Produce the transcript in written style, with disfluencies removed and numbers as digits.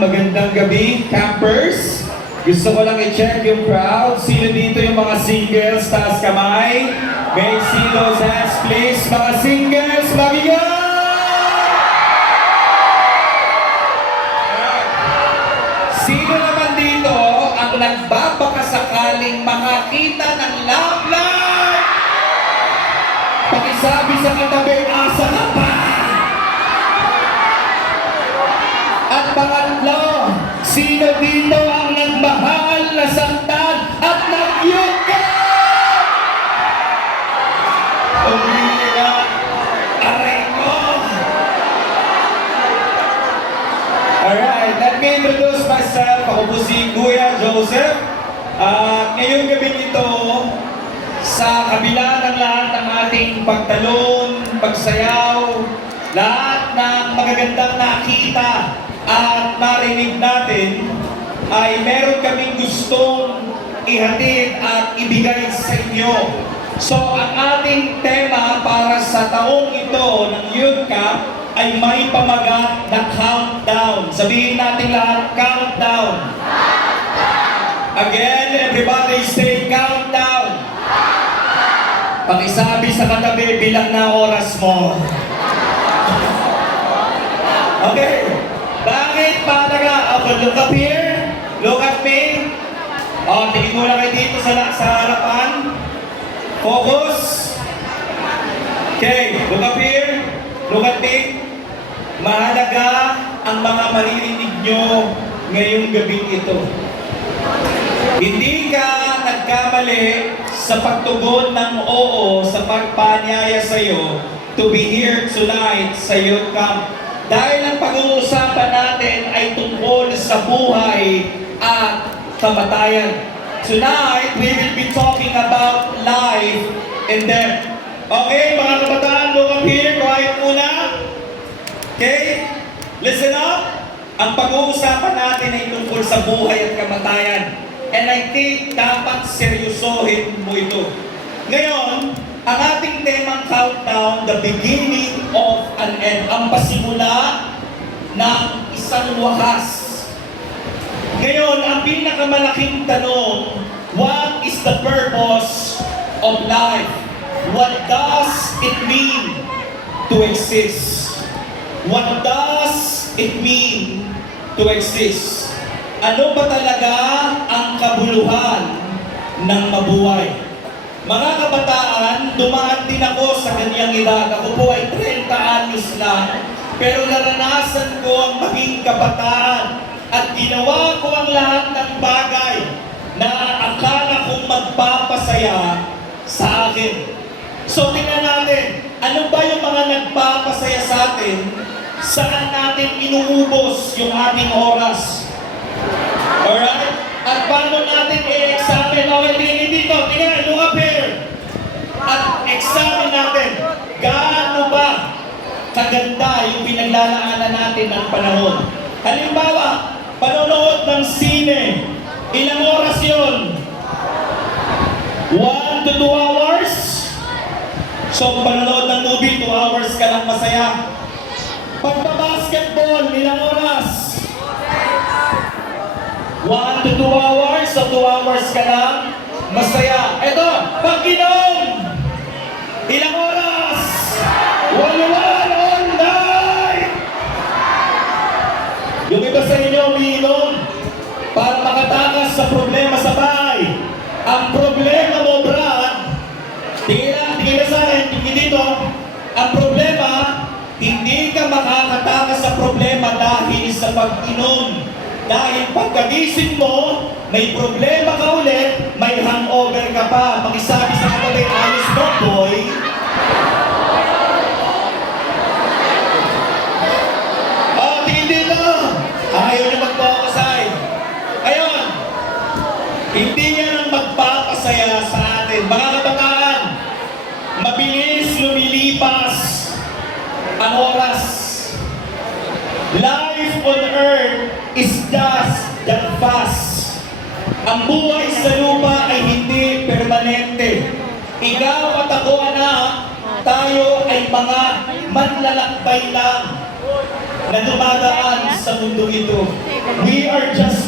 magandang gabi, campers. Gusto ko lang i-check yung crowd. Sino dito yung mga singles? Taas kamay. May see those hands, please. Mga singles, mabigat! Sino naman dito ang nagbabakasakaling makakita ng love life? Pakisabi sa katabi, asa ka pa? At pangatlo, sino dito ang nagmahal, nasaktan, at nagyuka? Umiyak, aray ko! Alright, let me introduce myself. Ako po si Kuya Joseph. Ngayong gabi nito, sa kabila ng lahat ng ating pagtalon, pagsayaw, lahat ng magagandang nakita at narinig natin, ay meron kaming gustong ihatid at ibigay sa inyo. So, ang ating tema para sa taong ito ng Youth Cup ay may pamagat na countdown. Sabihin natin lahat, countdown. Again, everybody say countdown. Pakisabi sa katabi, bilang na oras mo. Okay. Bakit mahalaga? Look up here. Look at me. Tingin mo lang kayo dito sa harapan. Focus. Okay, look up here. Look at me. Mahalaga ang mga maririnig nyo ngayong gabing ito. Hindi ka nagkamali sa pagtugon ng oo sa pagpanyaya sa iyo to be here tonight sa Youth Camp. Dahil ang pag-uusapan natin ay tungkol sa buhay at kamatayan. Tonight, we will be talking about life and death. Okay, mga kabataan, look up here, quiet muna. Okay, listen up. Ang pag-uusapan natin ay tungkol sa buhay at kamatayan. And I think dapat seryosohin mo ito. Ngayon, ang ating temang countdown, the beginning of an end. Ang pasimula ng isang wakas. Ngayon, ang pinakamalaking tanong, what is the purpose of life? What does it mean to exist? What does it mean to exist? Ano ba talaga ang kabuluhan ng mabuhay? Mga kabataan, dumaan din ako sa ganyang edad. Ako po ay 30 anyos lang, pero naranasan ko ang maging kabataan at ginawa ko ang lahat ng bagay na akala kong magpapasaya sa akin. So tingnan natin, ano ba yung mga nagpapasaya sa atin? Saan natin inuubos yung ating oras? Alright? At paano natin i-examine? Okay, tingin dito. Tingnan, look up here. At examine natin, gaano ba kaganda yung pinaglalaanan natin ng panahon. Halimbawa, panonood ng sine. Ilang oras yun? 1 to 2 hours? So, panonood ng movie, 2 hours ka lang masaya. Pagpa-basketball, ilang oras? 1 to 2 hours, so 2 hours ka lang masaya. Eto, pag-inom! Ilang oras? 1 all night! Yung iba sa inyo umiinom para makatakas sa problema sa bahay. Ang problema mo, Brad, tingin na sa akin, tingin dito, ang problema, hindi ka makakatakas sa problema dahil sa pag-inom. Dahil pagkagising mo, may problema ka ulit, may hangover ka pa. Pakisabi sa katabi, alis mo, boy. Tingin dito. Ayaw niyo mag-focus ay. Ayun. Hindi yan ang magpapasaya sa atin. Mga kabataan, mabilis lumilipas ang oras. Life on earth is just that fast. Ang buhay sa lupa ay hindi permanente. Ikaw at ako, anak, tayo ay mga manlalakbay lang. na dumadaan sa mundo ito. We are just